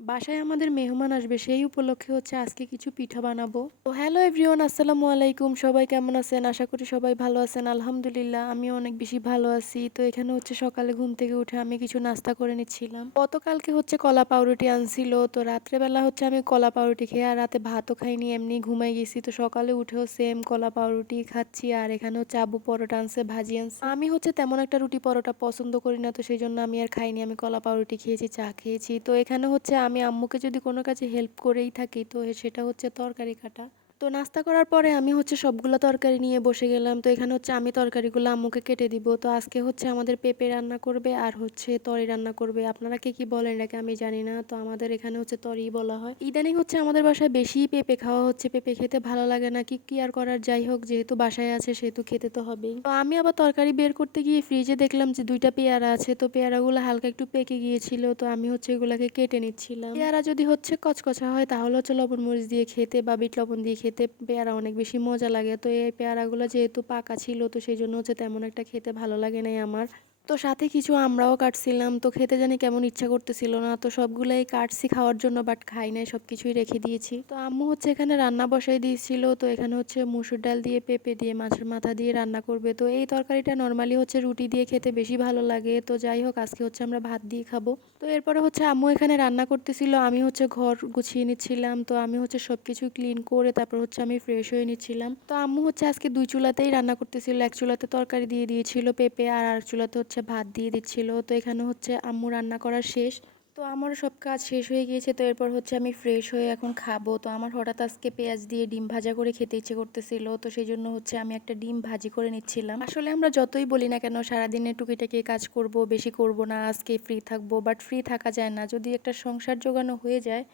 বাসায় আমাদের মেহমান আসবে সেই উপলক্ষে হচ্ছে আজকে কিছু পিঠা বানাবো। তো হ্যালো এভরিওয়ান, আসসালামু আলাইকুম। সবাই কেমন আছেন? আশা করি সবাই ভালো আছেন। আলহামদুলিল্লাহ আমিও অনেক বেশি ভালো আছি। তো এখানে হচ্ছে সকালে ঘুম থেকে উঠে আমি কিছু নাস্তা করে নিচ্ছিলাম। গতকালকে হচ্ছে কলা পাউরুটি আনছিল, তো রাত্রেবেলা হচ্ছে আমি কলা পাউরুটি খেয়ে আর রাতে ভাতও খাইনি, এমনি ঘুমাই গেছি। তো সকালে উঠেও সেম কলা পাউরুটি খাচ্ছি, আর এখানে হচ্ছে আব্বু পরোটা আনছে, ভাজি আনছে। আমি হচ্ছে তেমন একটা রুটি পরোটা পছন্দ করি না, তো সেই জন্য আমি আর খাইনি। আমি কলা পাউরুটি খেয়েছি, চা খেয়েছি। তো এখানে হচ্ছে আমি আম্মুকে যদি কোনো কাজে হেল্প করেই থাকি, তো সেটা হচ্ছে তরকারি কাটা। তো নাস্তা করার পরে আমি হচ্ছে সবগুলা তরকারি নিয়ে বসে গেলাম। তো এখানে হচ্ছে আমি তরকারিগুলো আম্মুকে কেটে দিব। তো আজকে হচ্ছে আমাদের পেঁপে রান্না করবে আর হচ্ছে তরি রান্না করবে। আপনারা কে কি বলেন এটাকে আমি জানি না, তো আমাদের এখানে হচ্ছে তরিই বলা হয়। ইদানিং হচ্ছে আমাদের বাসায় বেশি পেঁপে খাওয়া হচ্ছে। পেঁপে খেতে ভালো লাগে না, কি কি আর করার, যাই হোক যেহেতু বাসায় আছে সেহেতু খেতে তো হবেই। তো আমি আবার তরকারি বের করতে গিয়ে ফ্রিজে দেখলাম যে দুইটা পেয়ারা আছে। তো পেয়ারাগুলো হালকা একটু পেকে গিয়েছিল, তো আমি হচ্ছে এগুলাকে কেটে নিচ্ছিলাম। পেয়ারা যদি হচ্ছে কচকচা হয় তাহলে হচ্ছে লবণ মরিচ দিয়ে খেতে বা বিট লবণ দিয়ে খেতে পেয়ারা অনেক বেশি মজা লাগে। তো এই পেয়ারাগুলো যেহেতু পাকা ছিল, তো সেই জন্য হচ্ছে তেমন একটা খেতে ভালো লাগে নাই আমার। তো সাথে কিছু আমরাও কাটছিলাম, তো খেতে জানি কেমন ইচ্ছা করতেছিল না, তো সবগুলাই কাটছি খাওয়ার জন্য, বাট খাই নাই, সবকিছুই রেখে দিয়েছি। তো আম্মু হচ্ছে এখানে রান্না বসাই দিয়েছিল। তো এখানে হচ্ছে মসুর ডাল দিয়ে পেঁপে দিয়ে মাছের মাথা দিয়ে রান্না করবে। তো এই তরকারিটা নর্মালি হচ্ছে রুটি দিয়ে খেতে বেশি ভালো লাগে। তো যাই হোক আজকে হচ্ছে আমরা ভাত দিয়ে খাবো। তো এরপরে হচ্ছে আম্মু এখানে রান্না করতেছিল, আমি হচ্ছে ঘর গুছিয়ে নিচ্ছিলাম। তো আমি হচ্ছে সবকিছু ক্লিন করে তারপর হচ্ছে আমি ফ্রেশ হয়ে নিচ্ছিলাম। তো আম্মু হচ্ছে আজকে দুই চুলাতেই রান্না করতেছিল, এক চুলাতে তরকারি দিয়ে দিয়েছিল পেঁপে, আর আরেক চুলাতে হচ্ছে ভাত দিয়ে দিচ্ছিল। তো এখানে হচ্ছে আম্মু রান্না করা শেষ। তো আমারও সব কাজ শেষ হয়ে গিয়েছে। তো এরপর হচ্ছে আমি ফ্রেশ হয়ে এখন খাবো। তো আমার হঠাৎ আজকে পেঁয়াজ দিয়ে ডিম ভাজা করে খেতে ইচ্ছে করতেছিল, তো সেই জন্য হচ্ছে আমি একটা ডিম ভাজি করে নিচ্ছিলাম। আসলে আমরা যতই বলি না কেন সারাদিনে টুকিটাকি কাজ করব, বেশি করব না, আজকে ফ্রি থাকবো, বাট ফ্রি থাকা যায় না। যদি একটা সংসার জোগানো হয়ে যায়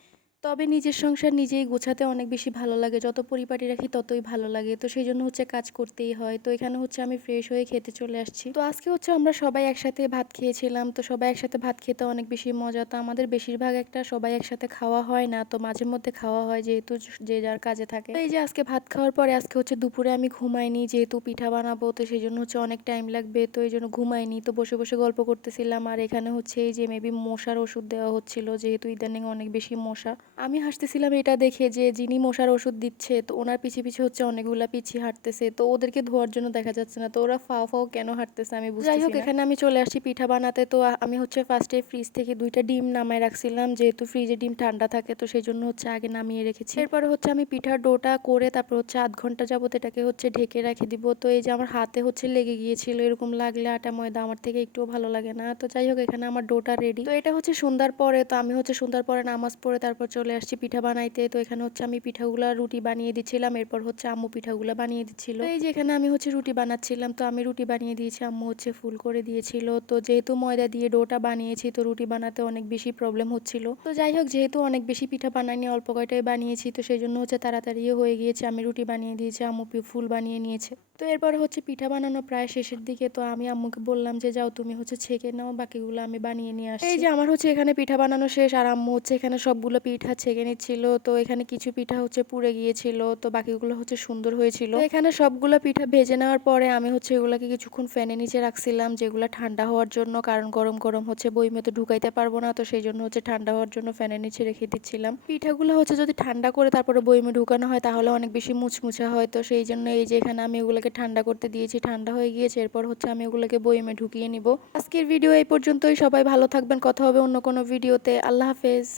তবে নিজের সংসার নিজেই গোছাতে অনেক বেশি ভালো লাগে। যত পরিপাটি রাখি ততই ভালো লাগে। তো সেই জন্য হচ্ছে কাজ করতেই হয়। তো এখানে হচ্ছে আমি ফ্রেশ হয়ে খেতে চলে আসছি। তো আজকে হচ্ছে আমরা সবাই একসাথে ভাত খেয়েছিলাম। তো সবাই একসাথে ভাত খেতে অনেক বেশি মজা। তো আমাদের বেশিরভাগ একটা সবাই একসাথে খাওয়া হয় না, তো মাঝে মধ্যে খাওয়া হয় যেহেতু যে যার কাজে থাকে। তো এই যে আজকে ভাত খাওয়ার পরে আজকে হচ্ছে দুপুরে আমি ঘুমাইনি, যেহেতু পিঠা বানাবো, তো সেই জন্য হচ্ছে অনেক টাইম লাগবে, তো এই জন্য ঘুমাইনি। তো বসে বসে গল্প করতেছিলাম, আর এখানে হচ্ছে এই যে মেবি মশার ওষুধ দেওয়া হচ্ছিল, যেহেতু ইদানিং অনেক বেশি মশা। আমি হাসতেছিলাম এটা দেখে যে যিনি মশার ওষুধ দিচ্ছে, তো ওনার পিছে পিছে হচ্ছে অনেকগুলা পিচ্ছি হাঁটতেছে, তো ওদেরকে ধোয়ার জন্য দেখা যাচ্ছে না, তো ওরা ফাও ফাও কেন হাঁটতেছে আমি বুঝতেছি না। যাই হোক এখানে আমি চলে আসি পিঠা বানাতে। তো আমি হচ্ছে ফার্স্টে ফ্রিজ থেকে দুইটা ডিম নামায় রাখছিলাম, যেহেতু ফ্রিজে ডিম ঠান্ডা থাকে, তো সেই জন্য হচ্ছে আগে নামিয়ে রেখেছি। এরপরে হচ্ছে আমি পিঠার ডোটা করে তারপর হচ্ছে আধ ঘন্টা যাবত এটাকে হচ্ছে ঢেকে রেখে দিব। তো এই যে আমার হাতে হচ্ছে লেগে গিয়েছিল, এরকম লাগলে আটা ময়দা আমার থেকে একটুও ভালো লাগে না। তো যাই হোক এখানে আমার ডোটা রেডি। তো এটা হচ্ছে সন্ধ্যার পরে, তো আমি হচ্ছে সন্ধ্যার পরে নামাজ পড়ে তারপর চলে আসছি পিঠা বানাইতে। তো এখানে হচ্ছে আমি পিঠাগুলা রুটি বানিয়ে দিচ্ছিলাম, এরপর হচ্ছে আম্মু পিঠাগুলা বানিয়ে দিচ্ছিল। তো এই যে এখানে আমি হচ্ছে রুটি বানাচ্ছিলাম, তো আমি রুটি বানিয়ে দিয়েছি, আম্মু হচ্ছে ফুল করে দিয়েছিল। তো যেহেতু ময়দা দিয়ে ডোটা বানিয়েছি, তো রুটি বানাতে অনেক বেশি প্রবলেম হচ্ছিল। তো যাই হোক যেহেতু অনেক বেশি পিঠা বানাইনি, অল্প কয়টাই বানিয়েছি, তো সেই জন্য হচ্ছে তাড়াতাড়িও হয়ে গিয়েছে। আমি রুটি বানিয়ে দিয়েছি, আম্মু ফুল বানিয়ে নিয়েছে। তো এরপর হচ্ছে পিঠা বানানো প্রায় শেষের দিকে। তো আমি আম্মুকে বললাম যে যাও তুমি হচ্ছে ছেঁকে নাও, বাকিগুলো আমি বানিয়ে নিয়ে আসছি। এই যে আমার হচ্ছে এখানে পিঠা বানানো শেষ, আর আম্মু হচ্ছে এখানে সবগুলো পিঠা ছেঁকে নিচ্ছিল। তো এখানে কিছু পিঠা হচ্ছে পুড়ে গিয়েছিল, তো বাকিগুলো হচ্ছে সুন্দর হয়েছিল। তো এখানে সবগুলো পিঠা ভেজে নেওয়ার পরে আমি হচ্ছে এগুলাকে কিছুক্ষণ ফ্যানের নিচে রাখছিলাম, যেগুলো ঠান্ডা হওয়ার জন্য, কারণ গরম গরম হচ্ছে বইমে তো ঢুকাইতে পারবো না, তো সেই জন্য হচ্ছে ঠান্ডা হওয়ার জন্য ফ্যানের নিচে রেখে দিচ্ছিলাম। পিঠাগুলো হচ্ছে যদি ঠান্ডা করে তারপরে বইমে ঢুকানো হয় তাহলে অনেক বেশি মুচমুচা হয়। তো সেই জন্য এই যে এখানে আমি এগুলোকে ঠান্ডা করতে দিয়েছি, ঠান্ডা হয়ে গিয়েছে। এরপর হচ্ছে আমি এগুলোকে বইমে ঢুকিয়ে নিব। আজকের ভিডিও এই পর্যন্তই। সবাই ভালো থাকবেন, কথা হবে অন্য কোনো ভিডিওতে। আল্লাহ হাফেজ।